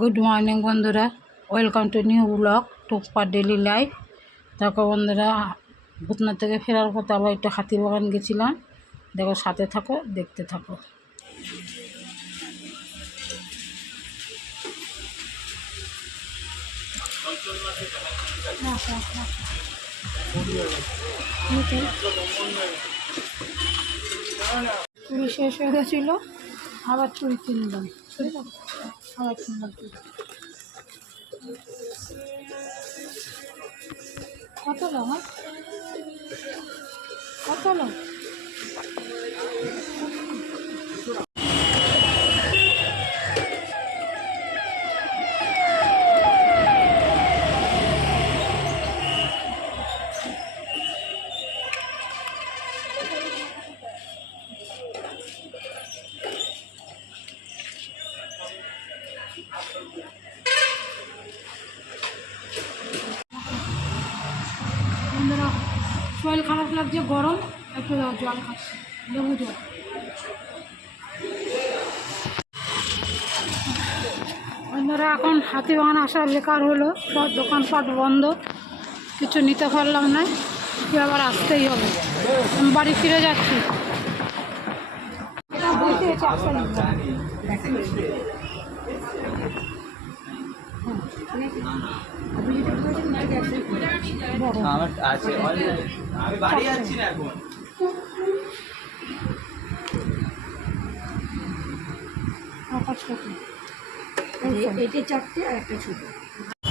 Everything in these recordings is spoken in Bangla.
গুড মর্নিং বন্ধুরা, ওয়েলকাম টু নিউ ব্লগ টুকপার ডেলি লাইফ। দেখো বন্ধুরা ভূতনাথ থেকে ফেরার পথে আবার একটু হাতিবাগান গেছিলাম। দেখো, সাথে থাকো, দেখতে থাকো। চুরি শেষ হয়ে গেছিল, আবার চুরি কিনলাম। কিনলাম চুরি কত দাম কত দাম শরীর খারাপ লাগছে, গরম, একটু জল খাচ্ছি, লেবু জল। বন্ধুরা, এখন হাতিবাগান আসা বেকার হলো, সব দোকানপাট বন্ধ, কিছু নিতে পারলাম না আবার আসতেই হবে। আমি বাড়ি ফিরে যাচ্ছি। বসে আছে, আসতে লাগবে। বড়। আমার আছে আমি বাড়ি যাচ্ছি না এখন। এটা চারটে আর একটা ছোট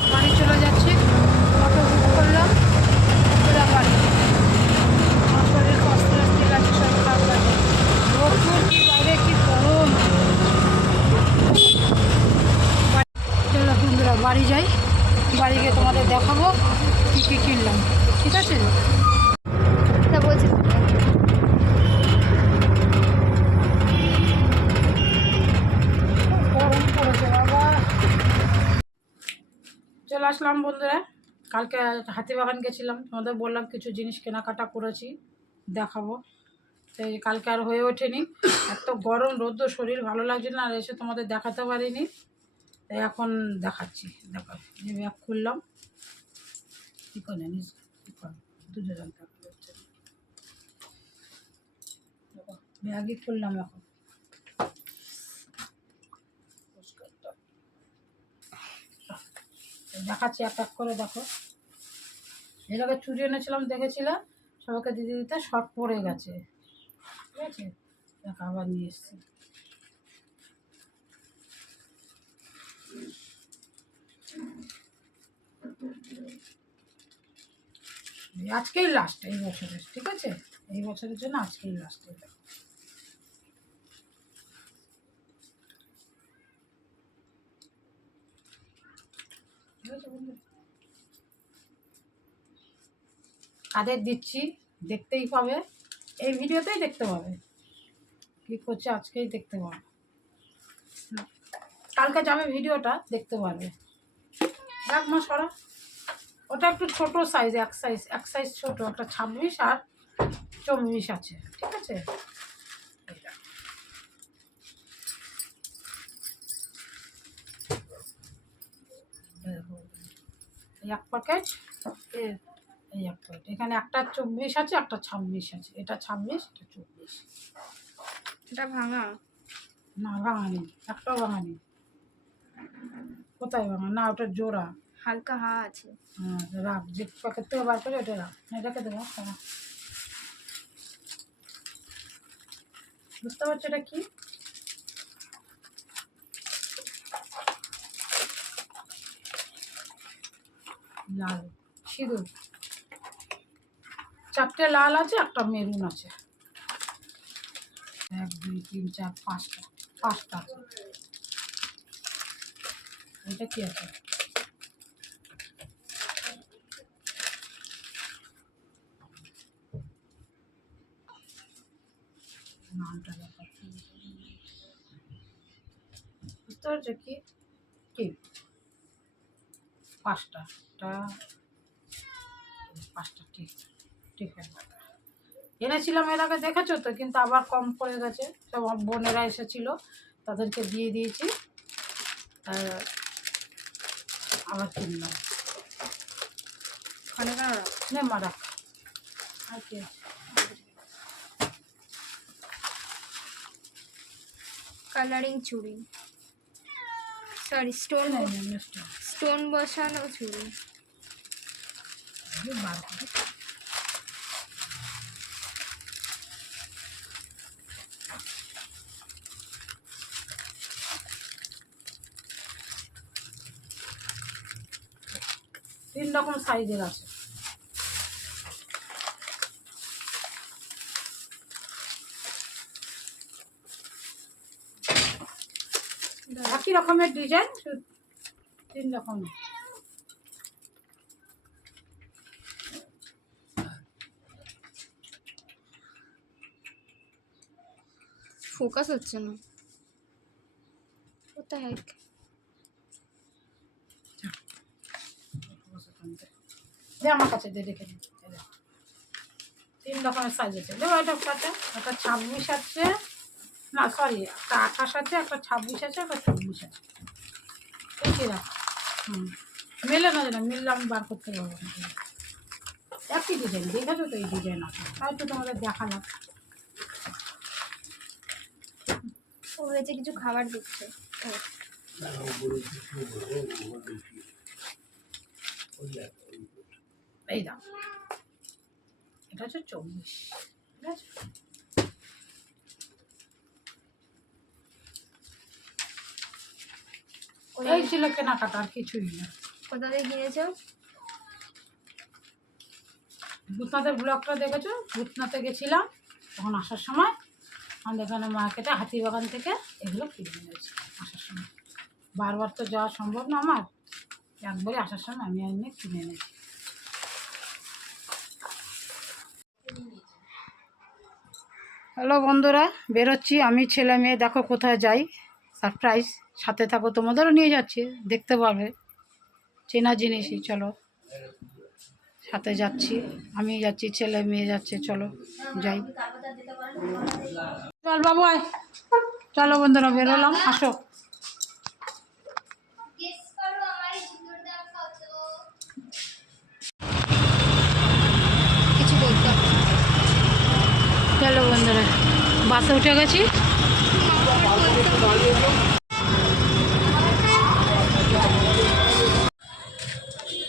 বাড়ি চলে যাচ্ছি অটো বুক করলাম পুরা বাড়ি আমার শরীর কষ্ট লাগছে লাগছে শরীর খারাপ লাগছে রোদ্দুর কি বাইরে কি গরম বাড়ি- চলো বন্ধুরা বাড়ি যাই বাড়ি গিয়ে তোমাদের দেখাবো কী কী কিনলাম ঠিক আছে তা বলছি। গরম চলে আসলাম বন্ধুরা। কালকে হাতিবাগান গেছিলাম। তোমাদের বললাম কিছু জিনিস কেনাকাটা করেছি দেখাবো। সেই কালকে আর হয়ে ওঠেনি। এত গরম রোদ্র শরীর ভালো লাগছে না আর এসে তোমাদের দেখাতে পারিনি। তাই এখন দেখাচ্ছি। দেখো ব্যাগ খুললাম। কী করে নিস কী করে দুজন থাকতে খুললাম এখন। দেখাচ্ছি, এক এক করে দেখো। এটাকে চুরি এনেছিলাম, দেখেছিলাম? সবাইকে দিতে দিতে শর্ট পড়ে গেছে। ঠিক আছে? দেখো, আবার নিয়ে এসছি। এই আজকেই লাস্ট এই বছরের, ঠিক আছে? এই বছরের জন্য আজকেই লাস্ট এটা। কাদের দিচ্ছি? দেখতেই পাবে। এই ভিডিওতেই দেখতে পাবে। কী করছে আজকেই দেখতে পাবে। কালকে যাবে ভিডিওটা, দেখতে পারবে দেখ মা সরা। ওটা একটু ছোট সাইজ এক সাইজ এক সাইজ ছোট একটা ছাব্বিশ আর চব্বিশ আছে ঠিক আছে? এক প্যাকেট এই এক প্যাকেট এখানে একটা চব্বিশ আছে একটা ছাব্বিশ আছে। এটা ছাব্বিশ এটা চব্বিশ। এটা ভাঙা? না ভাঙানি একটাও ভাঙানি কোথায় ভাঙা? না ওটা জোড়া। হালকা হা আছে। হ্যাঁ রাখ, যে প্যাকেট থেকে বার করে ওটা রাখ রেখে দেবো বুঝতে পারছ এটা কি? লাল, সিঁদুর। চারটে লাল আছে, একটা মেরুন আছে। এক, দুই, তিন, চার, পাঁচটা পাঁচটা আছে। এটা কি আছে? বুঝতে পারছ কি? কি? পাঁচটা। পাঁচটা, ঠিক। ঠিক এনেছিলাম এর আগে দেখেছ তো? কিন্তু আবার কম পড়ে গেছে। সব বোনেরা এসেছিল, তাদেরকে দিয়ে দিয়েছি। আবার কিনলাম। ওখানে কেন রাখ নে মারা আর কি আছে? কালারিং চুড়ি। Sorry stone. স্টোন বসানো চুড়ি। তিন রকম সাইজের আছে একই রকমের ডিজাইন তিন রকম ফোকাস হচ্ছে না। হ্যাক দে আমার কাছে দে রেখে তিন রকমের সাইজ আছে। একটা ছাব্বিশ আছে। না সরি একটা আঠাশ আছে একটা ছাব্বিশ আছে একটা চব্বিশ আছে। রাখ। হুম। মেলে না যেন মিললে আমি বার করতে পারব একই ডিজাইন দেখেছ তো এই ডিজাইন আছে তাই তো তোমাদের দেখালাম। ও হয়েছে কিছু খাবার দিচ্ছে। এই দাও। এটা হচ্ছে চব্বিশ। ঠিক আছে? এই ছিল কেনাকাটা আর কিছুই না। কোথা থেকে কিনেছো ভূতনাথের ব্লগটা দেখেছ? ভূতনাথে গেছিলাম তখন আসার সময়। আমাদের এখানে মার্কেটে হাতিবাগান থেকে এগুলো কিনে এনেছি আসার সময়। বারবার তো যাওয়া সম্ভব না আমার। একবারই আসার সময় আমি এনে কিনে এনেছি। হ্যালো বন্ধুরা বেরোচ্ছি। আমি ছেলে মেয়ে দেখো কোথায় যাই। সারপ্রাইজ, সাথে থাকো, তোমাদেরও নিয়ে যাচ্ছি, দেখতে পারবে চেনা জিনিসই, চলো। সাথে যাচ্ছি আমি যাচ্ছি, ছেলে মেয়ে যাচ্ছে, চলো, যাই। চল বাবু চলো বন্ধুরা, বেরোলাম, আসো। চলো বন্ধুরা, বাসে উঠে গেছি।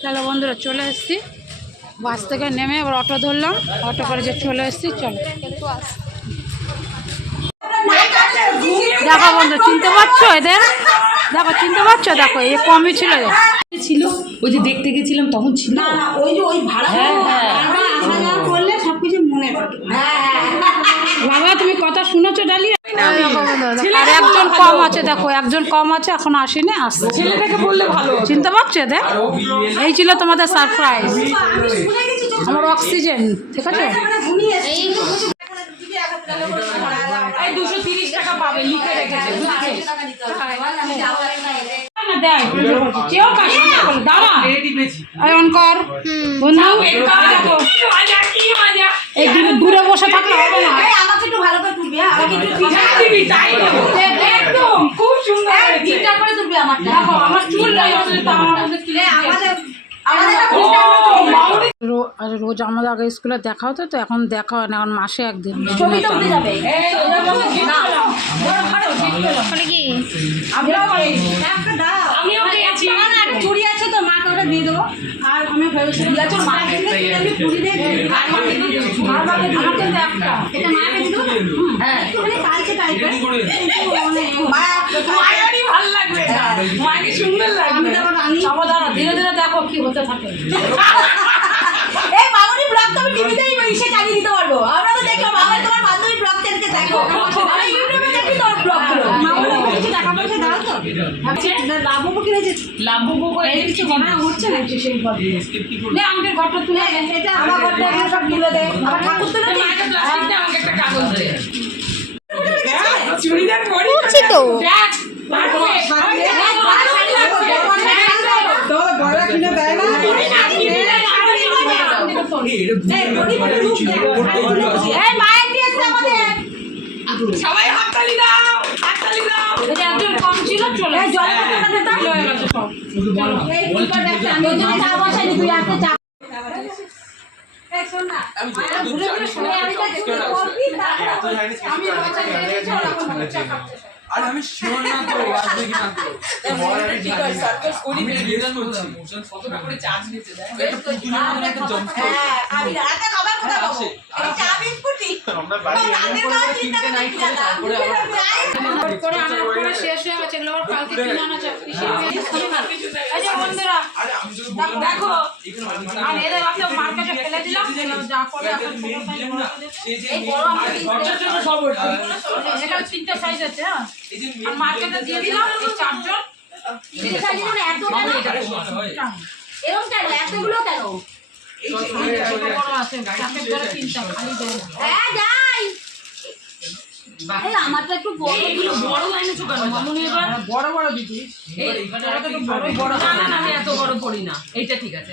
চলো বন্ধুরা চলে এসেছি। বাস থেকে নেমে আবার অটো ধরলাম। অটো করে যে চলে এসেছি চলো। দেখো বন্ধু চিনতে পারছ এদের? দেখো চিনতে পারছ? দেখো এ কমই ছিল ছিল? ওই যে দেখতে গেছিলাম তখন ছিল? ওই যে ওই ভাড়া হ্যাঁ হ্যাঁ। করলে সব কিছু মনে থাকে বাবা তুমি কথা শুনেছো ডালিয়া? আর একজন কম আছে দেখো একজন কম আছে এখন আসেনি আসছে। ছেলেটাকে বললে ভালো চিনতে পারছ এদের? এই ছিল তোমাদের সারপ্রাইজ আমার অক্সিজেন ঠিক আছে? এই দুশো তিরিশ টাকা পাবে লিখে রেখেছে দেখো, এই দূরে- দূরে বসে থাকলে হবে না। তুলবি হ্যাঁ আমাকে একটু ঠিক হ্যাঁ, দিবি তাই একদম খুব সুন্দর হয়েছে। করে তুলবি আমারটা দেখো আমার চুল নাই আমার মধ্যে কি আমাদের আমাদের ও, মাউরি রো- আরে রোজ আমাদের আগে স্কুলে দেখা হতো তো এখন দেখা হয় না এখন মাসে একদিন কি ওটা দিয়ে দেবো। আর আমি ভেবেছিলাম দিয়াচোর মাকে দিলে তুমি আমি চুড়ি দিয়ে আর মাকে দিয়ে দেবো। আমার কিন্তু একটা এটা মাকে দিল হ্যাঁ। একটুখানি কালচে টাইপের কিন্তু অনেক মা মায়েরই ভালো লাগবে এটা। সুন্দর লাগবে। তো আবার রানি। চাপা ধীরে ধীরে দেখো কি হতে থাকে। এই মামুনি ব্লগ তো আমি টিভিতেই ইসে চালিয়ে দিতে পারব। আমরা তো দেখলাম আমার তোমার বান্ধবী ব্লগ থেকে দেখো। আমি ইউটিউবে দেখি তোর ব্লগগুলো মামুনি কিছু টাকা পয়সা দাও তো না লাভও কিনেছে লাভু এই কিছু ঘটনা ঘটছে না সেই গল্প আমাকে ঘরটা তুলে এটা আমার ঘরটা এগুলো সব তুলে দে আমার ঠাকুর তুলে দে মাকে প্লাস্টিক দিয়ে আমাকে একটা কাগজ দে চুড়িদার পরি তো। সবাই হাততালি দাও একজন কম ছিল চলে। আরে আমি শিওর না তো আসবে কি না তো। বল আমি করছি। করে চার্জ নিতে দেয়? এটা একটা জম্প হ্যাঁ রাতে দেখো, আর এদের রাতে মার্কেটে ফেলে দিলাম যা করে এখন ছোট size, বড় size এর। এই বড় আমার সব হচ্ছে। এখানে তিনটে সাইজ আছে হ্যাঁ? আর মার্কেটে দিয়ে দিলাম চারজন। কেন এরকম কেন? এতগুলো কেন? বড় একটু বড় বড় এনেছো কেন মামুনি এবার বড় বড় দিদি এই তোরা তো একটু বড়ই বড় না না না, আমি এত বড় পড়ি না। এইটা ঠিক আছে।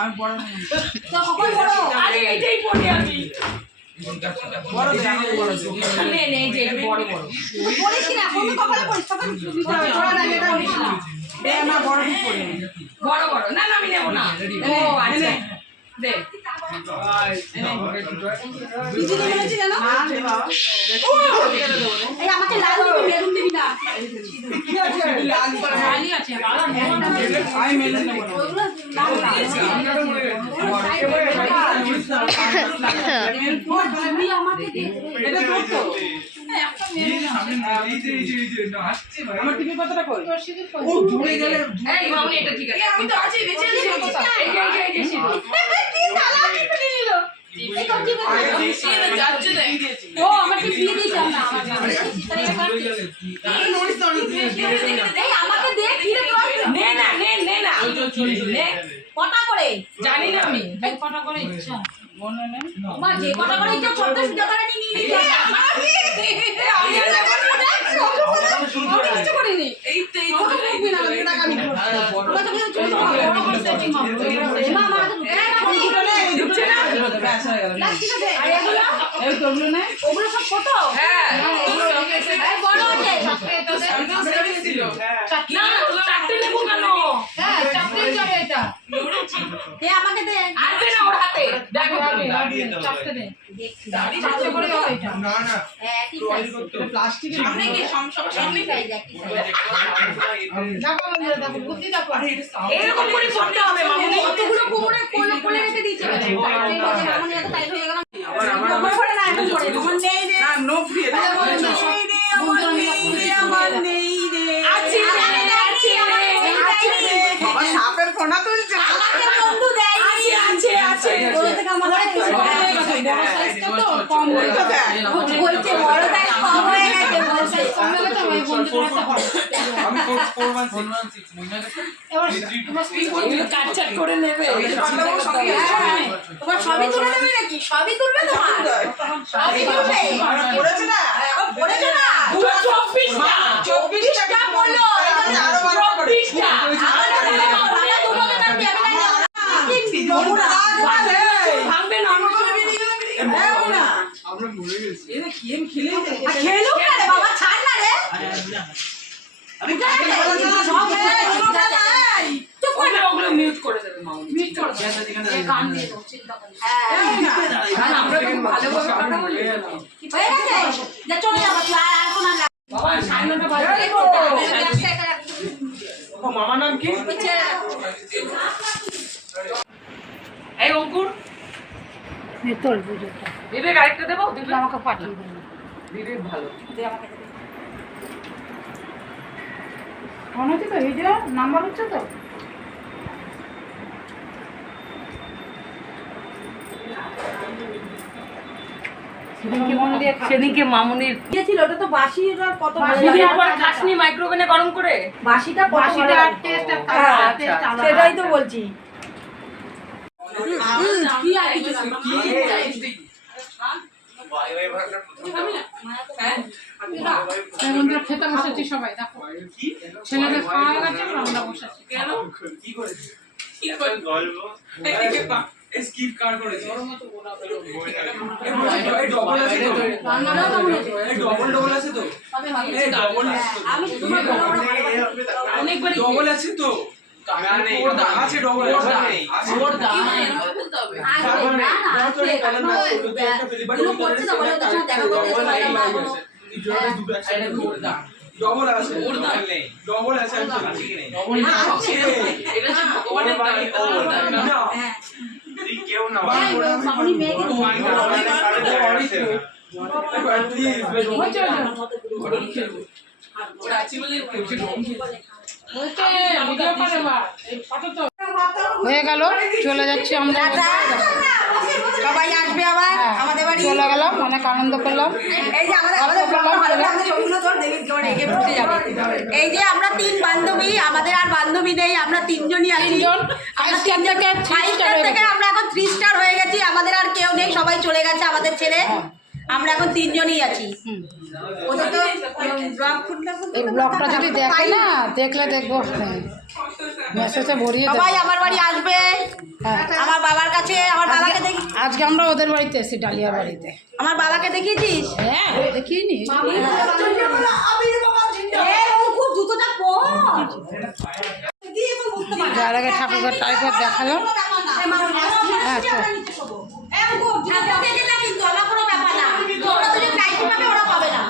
আর বড় তো সকল বড়? আরে এইটাই পড়ি আমি। বড় বড় দেয় নে নে এই যে এই বড় বড়। তুই পড়িস কি না কোন কপালে পড়িস তখন দিতে হবে। তোরা না এটা পড়িস না। এ না বড় দিদি পড়ে। বড় বড়। না না আমি নেব না। ও আচ্ছা। দে আমাকে লাল দিবি মেরুন দিবি না খালি না। না আমাকে মামুনি এটা ঠিক আছে আমি তো আছি বেঁচে আছি এই যে যে এই যে কি চালাকি ফেলে নিল এই তো ঠিক আছে যাচ্ছে না ও আমাকে দিয়ে দিয়েছে না আমার এই দে ফিরে তো নে না নে নে না নে কটা করে জানি না আমি করে ইচ্ছা মনে নেই মা যে কটা করে ইচ্ছা ছোট্ট সুজা করে নিয়ে নিয়ে এই তো এই বড় করে সেটিং হবে এই তো ওগুলো ওগুলো সব ছোট হ্যাঁ বড় আছে না না চারটে নেব কেন হ্যাঁ চাপতে যাবে এটা দে আমাকে দে আসবে না ওর হাতে দেখো হবে, তুমি হবে, চাপতে দে দেখছি চাপতে করে হবে এটা একই সাইজ প্লাস্টিকের সামনে কি সামনে একই সাইজ একই সাইজ দেখো বন্ধুরা দেখো বুদ্ধি দেখো এরকম করে করতে হবে কতগুলো কোমরে কোলে রেখে দিয়েছে আমার হয়ে গেল সাপের ফোনা তুলছে সবই তুলে দেবে নাকি সবই তুলবে তোমার সবই তুলবে পড়েছে না পড়েছে না চব্বিশটা চব্বিশটা বলল চব্বিশটা আমার তোমাকে দাও নোংরা ভাঙবে না আমার আমরা মরে গেছি। খেলুক না রে? বাবা না রে। না। বাবা নটা না। একটা একটা। মামার নাম কি? ছেড়ে। এই অঙ্কুর। এই তোর বিবেক আরেকটা দেবো? বিবেক আমাকে পাঠিয়ে দেবে। বিবেক ভালো। মনে হচ্ছে তো ভিডিও নাম্বার হচ্ছে তো? সেদিনকে মন মামুনির দিয়েছিল ওটা তো বাসি কত খাসনি মাইক্রোওভেনে গরম করে? বাসিটা বাসিটা টেস্ট হ্যাঁ, টেস্ট আলাদা সেটাই তো বলছি কি আর কিছু না এই বন্ধুরা খেতে বসেছি সবাই দেখো ছেলেদের খাওয়া গেছে আমরা বসেছি কেন অনেকবার ডবল আছে তো। ডবল আছে ডবল আছে। কেউ না। প্লিজ বলে হয়ে গেল চলে যাচ্ছি আমরা। সবাই আসবে আবার আমাদের বাড়ি। চলে গেলাম অনেক আনন্দ করলাম এই যে আমাদের এই যে আমরা তিন বান্ধবী আমাদের আর বান্ধবী নেই আমরা তিনজনই আছি। তিনজন? আমরা হয়ে এখন থ্রি স্টার হয়ে গেছি আমাদের আর কেউ নেই সবাই চলে গেছে আমাদের ছেড়ে। আমরা এখন তিনজনই আছি এই ব্লগটা যদি দেখে না দেখলে দেখব মেসেজে ভরিয়ে সবাই আমার বাড়ি আসবে হ্যাঁ। আমার বাবার কাছে আমার বাবাকে দেখি আজকে আমরা ওদের বাড়িতে এসেছি ডালিয়া বাড়িতে আমার বাবাকে দেখিয়েছিস হ্যাঁ দেখিনি যার আগে ঠাকুরঘর টাইপের দেখালাম হ্যাঁ, চল। কিন্তু আমার কোনো ব্যাপার না তোমরা দুজন টাইপ পাবে ওরা পাবে না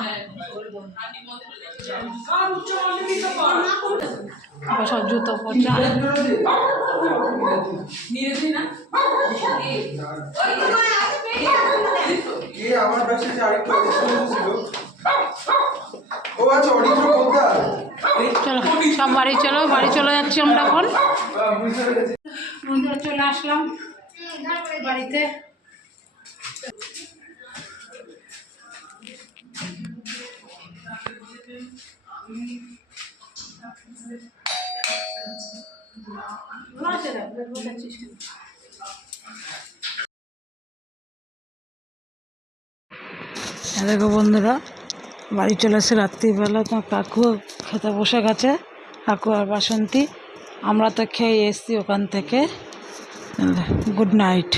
আবার সব জুতো পরছে আমার পাশে আরেকটা ছিল। ও আচ্ছা চলো সব বাড়ি চলো বাড়ি চলে যাচ্ছি আমরা এখন। বুঝতে বন্ধুরা চলে আসলাম বাড়িতে। দেখো বন্ধুরা, বাড়ি চলে এসে রাত্রিবেলা। তো কাকু খেতে বসে গেছে, কাকু আর বাসন্তী। আমরা তো খেয়ে এসছি ওখান থেকে। Good night.